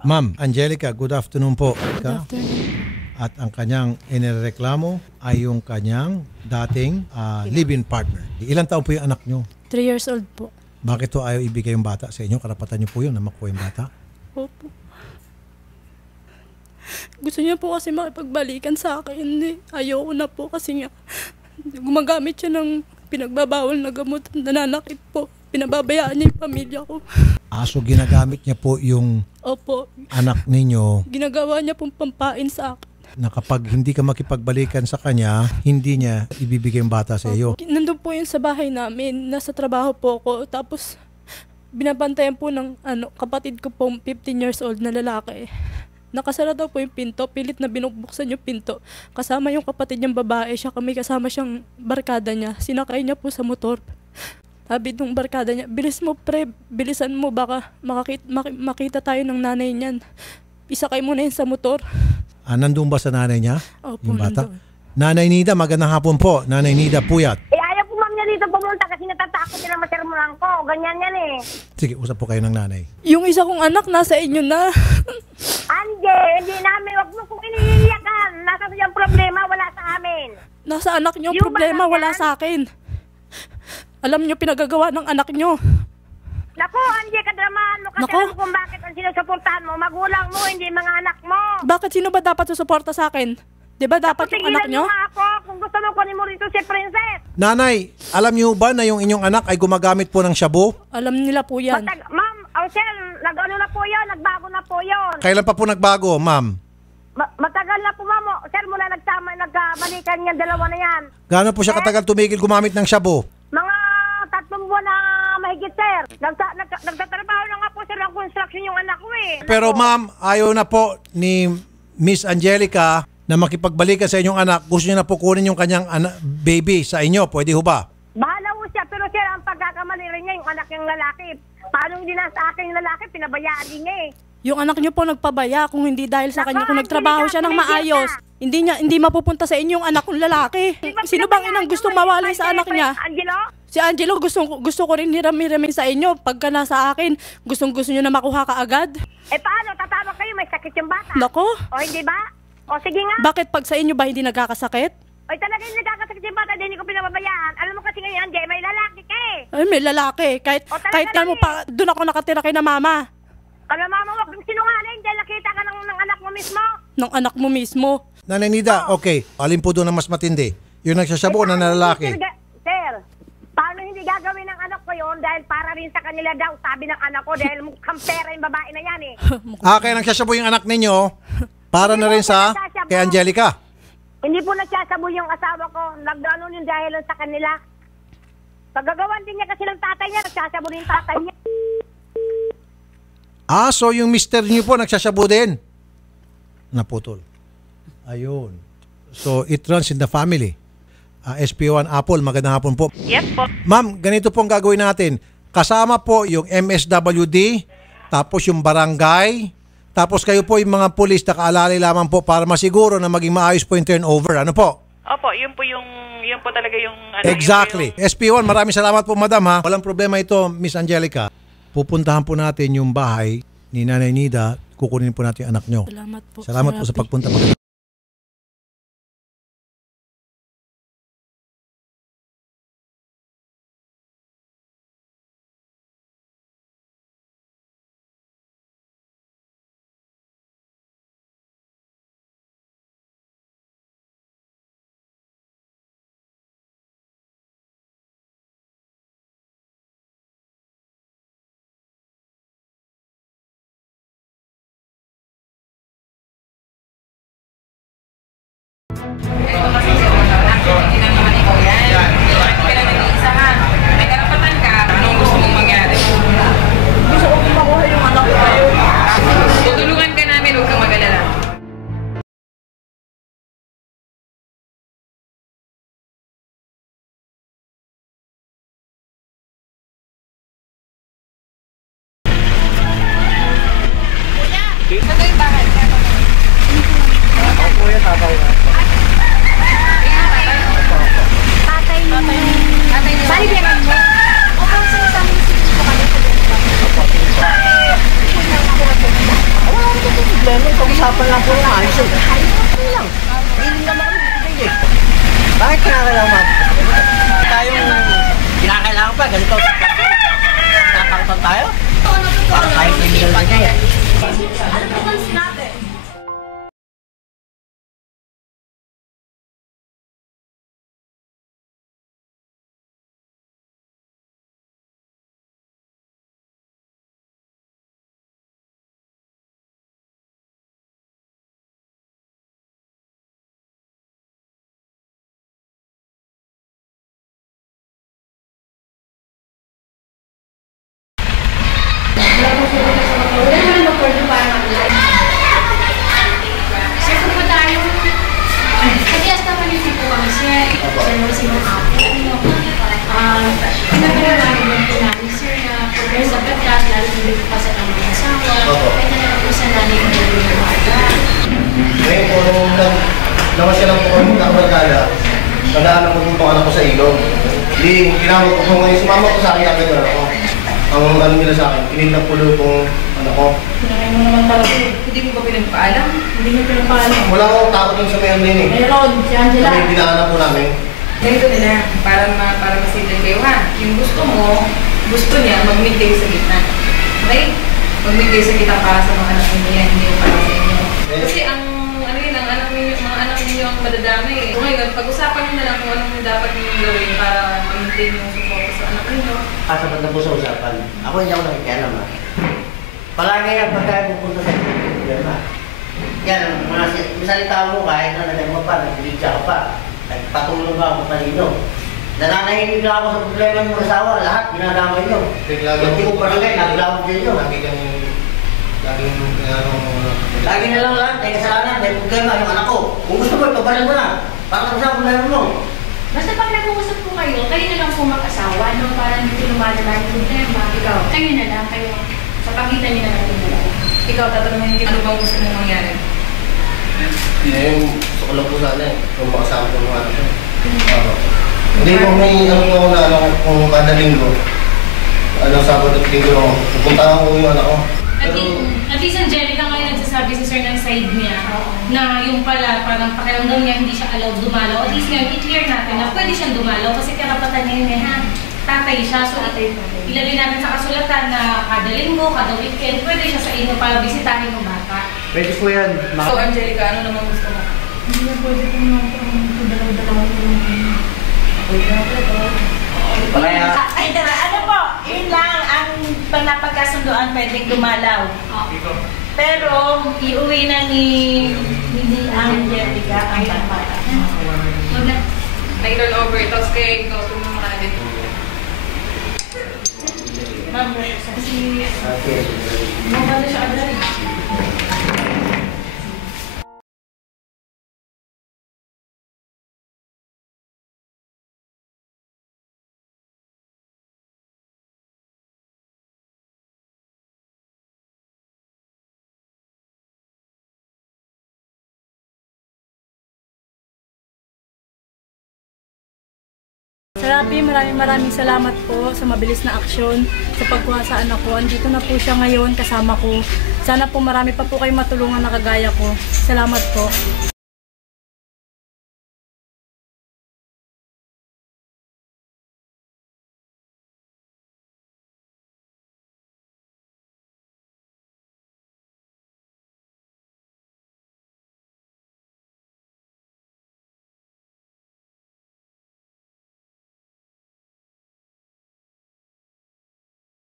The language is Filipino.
Ma'am Angelica, good afternoon po. Good afternoon. At ang kanyang inireklamo ay yung kanyang dating live-in partner. Ilang taon po yung anak nyo? 3 years old po. Bakit to ayaw ibigay yung bata sa inyo? Karapatan nyo po yun na makuha yung bata? Opo. Gusto niya po kasi makipagbalikan sa akin. Ayoko na po kasi nga gumagamit siya ng pinagbabawal na gamot. Nananakit po. Pinababayaan niya yung pamilya ko. So ginagamit niya po yung Opo. anak ninyo Ginagawa niya pong pampain sa akin. na kapag hindi ka makipagbalikan sa kanya, hindi niya ibibigay yung bata sa iyo. Nandun po yun sa bahay namin. Nasa trabaho po ako. Tapos binabantayan po ng kapatid ko pong 15 years old na lalaki. Nakasara daw po yung pinto. Pilit na binukbuksan yung pinto. Kasama yung kapatid niyang babae. Siya kami kasama siyang barkada niya. Sinakay niya po sa motor. Sabi nung barkada niya, bilis mo pre, bilisan mo baka makita tayo ng nanay niyan. Isakay mo na yun sa motor. Nandun ba sa nanay niya? Opo, yung bata? nandun. Nanay Nida, magandang hapon po. Nanay Nida Puyat. Ayaw po ma'am niya dito pumunta kasi natatakot niya na masermonan ko. Ganyan yan eh. Sige, usap po kayo ng nanay. Yung isa kong anak nasa inyo na. Ande, hindi namin. Huwag mo kong iniiyakan. Nasa siyang problema, wala sa amin. Nasa anak niyo Yung problema, bata wala yan? sa akin. Alam niyo pinagagawa ng anak niyo. Naku, Ande, kadramahan mo kasi Naku. alam kung bakit ang sinusuportahan mo. Magulang mo, hindi mga anak mo. Bakit sino ba dapat susuporta sa akin? 'Di ba dapat yung Tigilan anak niyo? mo nga ako kung gusto mo kunin mo rito si Princess. Nanay, alam niyo ba na yung inyong anak ay gumagamit po ng shabu? Alam nila po 'yan. Ma'am, sir, nag-ano na po yun, nagbago na po yun. Kailan pa po nagbago, ma'am? Matagal na po, ma'am. Sir, mula nagkamalikan yung dalawa na yan. Gaano po siya katagal tumigil gumamit ng shabu? Mga 3 buwan na mahigit, sir. Nagtatrabaho na nga po, sir, ng construction yung anak ko eh. Pero ma'am, ayaw na po ni Miss Angelica na makipagbalikan sa inyong anak. Gusto niya na po kunin yung kanyang baby sa inyo. Pwede ho ba? Bahala po siya, pero sir, ang pagkakamali rin niya yung anak yung lalaki. Paano hindi na sa akin yung lalaki, pinabayaan din niya eh. Yung anak niyo po nagpabaya kung hindi dahil sa kanya kung nagtrabaho siya ng Angelica, maayos. Hindi mapupunta sa inyo yung anak kong lalaki. Sino bang inang gustong mawalay sa anak niya? Angelo? Si Angelo, gusto ko rin hirami-hirami sa inyo. Pagka nasa akin, gusto niyo na makuha ka agad. Paano? Tatawag kayo, may sakit yung bata. Nako, O hindi ba? O sige nga. bakit pag sa inyo ba hindi nagkakasakit? O talaga yung nagkakasakit yung bata, hindi ko pinababayaan. Alam mo kasi ngayon, Andy, may lalaki ka eh. Ay, may lalaki. Kahit talaga mo pa, doon ako nakatira kay na mama. Kala mama, huwag kang sinungaling dahil nakita ka ng anak mo mismo. Ng anak mo mismo. Nanay Nida, okay. Alin po doon ang mas matindi? Yung nagsasabo na lalaki. Sir, paano hindi gagawin ng anak ko yun dahil para rin sa kanila daw, sabi ng anak ko, dahil mukhang pera yung babae na yan eh. Kaya nagsasabo yung anak ninyo para na rin sa kay Angelica. Hindi po nagsasabo yung asawa ko. Nagdaanon yung dahilan sa kanila. Pagagawan din niya kasi ng tatay niya, nagsasabo din yung tatay niya. So yung mister niyo po nagsasabo din? Naputol. Ayun. So it runs in the family. SP1 Apple, magandang hapon po. Yes po. Ma'am, ganito po ang gagawin natin. Kasama po yung MSWD, tapos yung barangay, tapos kayo po yung mga pulis na kaalalay lamang po para masiguro na maging maayos po yung turnover. Ano po? Opo, yun po talaga yung Exactly. SP1, maraming salamat po madam ha. Walang problema ito, Miss Angelica. Pupuntahan po natin yung bahay ni Nanay Nida. Kukunin po natin yung anak nyo. Salamat po. Salamat po sa pagpunta. Tutulungan ka namin, huwag kang mag-alala. Bali, biyanan mo. Opo, sasama mo po kami sa problema, pag-usapan lang po ng ayos. Ano lang, hindi naman kami bibigay eh. Bakit kinakailangan mag-usapan? Tayong kinakailangan pa, ganito. Nakakautan tayo? Parang tayo criminal na kaya. Ano po kung sinabi? Sir, kung po tayo, kasi naman yung po kami, sir. Sir, mo si mga ako. Pinagpinalaman lang po namin, sir, na progress sa pagkas, lalo hindi po pa sa kami asawa. Kaya na po sa nanay ng mga bata. Ngayon po, nung naman siya lang po kami nakabarkada, tandaan ang pupunto anak ko sa ilog. Hindi, kinamot ko po ngayon, sumama ko sa akin agad yung anak ko. Ang ano nila sa akin, kinidnap po doon kung anak ko. Pinakain mo naman talaga. Hindi mo ba pinagpaalam? Hindi mo pinapaalam. Wala akong takot dun sa may online eh. Meron, si Angela. Kami dinaanan po namin. Ganito nila, para masiglan kayo ha. Yung gusto mo, gusto niya, mag-meet kayo sa gitna. Okay? Mag-meet kayo sa gitna para sa mga anak ninyo yan, hindi yung para sa inyo. Kasi ang, ano yun, ang anak ninyo, mga anak ninyo ang madadami eh. So ngayon, pag-usapan nyo na lang kung anong dapat ninyo gawin para ma-maintain yung support sa anak ninyo. Kasabat na po sa usapan. Ako hindi ako nakikialam ha. Palagi yan pagka pupunta sa problema. Yan, mga salita mo kahit na nagano pa, nagbibigya ka pa. Nagpatulong ka ako kanino. Nananahimik ka ako sa problema ng mga asawa, lahat ginadamay nyo. Hindi ko barangay, naglawag din nyo. Lagi na lang lahat, may kasalanan, may problema yung anak ko. Kung gusto mo, ipabaril mo na. Para tapos ang problema mo. Basta pag nag-uusap po kayo, kayo na lang po mag-asawa, no? Para hindi lumalala yung problema. Ikaw, kayo na lang, kayo. Sa pagitan niyo na lang yung dalawa. Ikaw, tatanungin kita, ano bang gusto mong mangyari? Gusto ko lang po sana eh, kung makasama ko mga anak ko. Hindi po may ano po na ano, kung kada linggo, Sabado at linggo ako, pupuntahan ko yung anak ko. At least Angelica ngayon nagsasabi si sir ng side niya na yung pala parang pakiramdam niya hindi siya allowed dumalaw. At least ngayon i-clear natin na pwede siyang dumalaw kasi karapatan niya yun eh ha. Tatay siya. So ilagay natin sa kasulatan na kada linggo, kada weekend, pwede siya sa inyo para bisitahin ng bata. Pwede po yan. So Angelica, ano naman gusto mo? Hindi na pwede po naman po dalawa-dalawa po naman. Pwede na pwede. Palaya. Ay, tara, ano po, yun lang ang panapagkasunduan pwedeng dumalaw. Pero, iuwi na ni Angelica ang bata. Wag na. Na-turn over, tapos kaya ikaw, tumama ka na din. Ma'am, kasi Okay. mabala siya agad. Sir Rafi, maraming salamat po sa mabilis na aksyon sa pagkuha sa anak ko. Andito na po siya ngayon kasama ko. Sana po marami pa po kayong matulungan na kagaya ko. Salamat po.